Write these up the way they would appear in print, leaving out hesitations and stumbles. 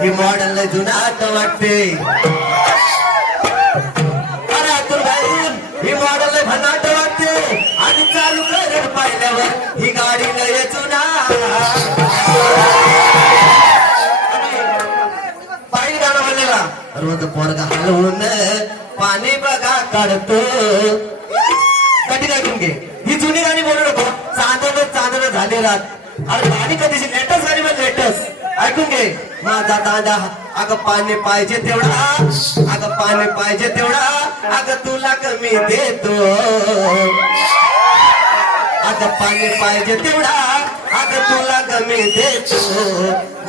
ही model जुनाट वाटते. अरे अतुल भाई ही मॉडेल भन्नाट वाटते आणि चालू करत पाहिल्यावर ही गाडी लय जुना. पायी गाणं म्हणलेला रोज पोरगा हलवून पाणी बघा काढतो. कधी ऐकून घे ही जुनी गाणी बोलू नको. चांदणं झाले रात. अरे गाणी कधीची लेटेस्ट गाणी म्हणजे लेटेस्ट ऐकून घे. माझा दादा अगं पाणी पाहिजे तेवढा, अगं पाणी पाहिजे तेवढा, अगं तुला कमी देतो. अगं पाणी पाहिजे तेवढा, अगं तुला कमी देतो.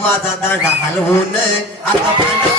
माझा दांडा हलवून अगं पाणी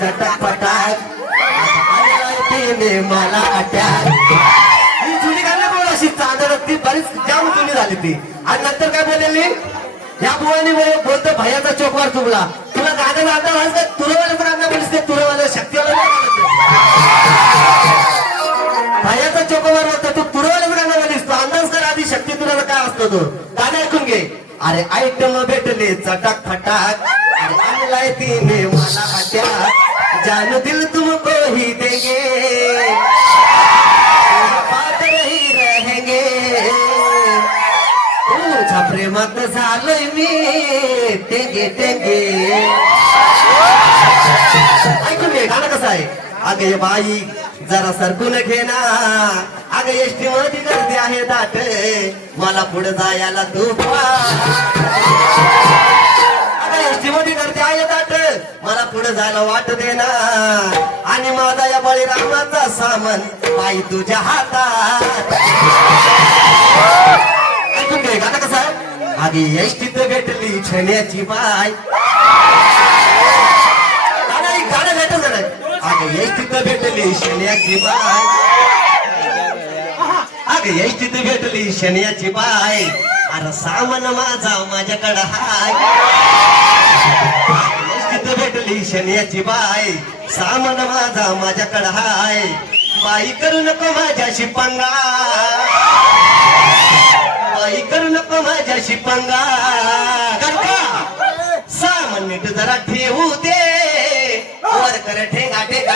चटक पटाक मला अटॅक. ही जुनी गाणं बोल अशी चांदण ती बरीच जाम जुनी झाली ती. आणि नंतर काय बोललेली या बुवानी बोलतो भैयाचा चोकवार चुकला. तुला गाणं गाता का तुरवाले पण अण्णा बोलीस ते तुरवाले शक्तीवाला भैयाचा चोकवार बोलतो तू तुरवाले पण अण्णा बोलीस. तू अंदाज कर आधी शक्ती तुला काय असतो तो गाणं ऐकून घे. अरे आयटम भेटले चटाक फटाक, अरे आणलाय तिने मला अटॅक. जान दिल तुमको ही देंगे बात नहीं रहेंगे. तुझ्या प्रेमात झालोय मी टेंगे टेंगे. ऐकून घे गाणं कसं आहे. अगे बाई जरा सरकून घे ना, अगं एसटी मध्ये गर्दी आहे दाट, मला पुढे जायला तू एसटी मध्ये गर्दी आहे दाट, मला पुढे जायला वाट दे ना. आणि माझा या बळीरामाचा सामान बाई तुझ्या हातात. ऐकून घे गाणं कसं आहे. आधी एसटीत भेटली छण्याची बाय. गाणं भेटत झालं. आगे एसटीत भेटली शण्याची बाय, आगे एसटीत भेटली शण्याची बाय. अरे सामान माझा माझ्याकडं हाय. एसटीत भेटली शण्याची बाय, सामान माझा माझ्याकडं हाय. बाई करू नको माझ्याशी पंगा, बाई करू नको माझ्याशी पंगा. सामान नीट जरा ठेवू दे, वर कर ठेंगा ठेंगा.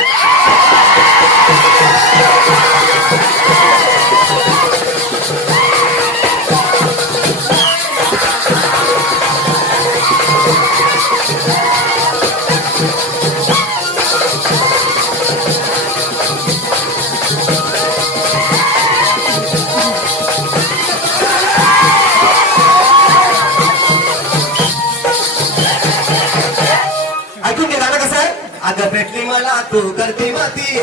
ऐकून घे गाणं कसं आहे. अगं भेटली मला तू करती माती,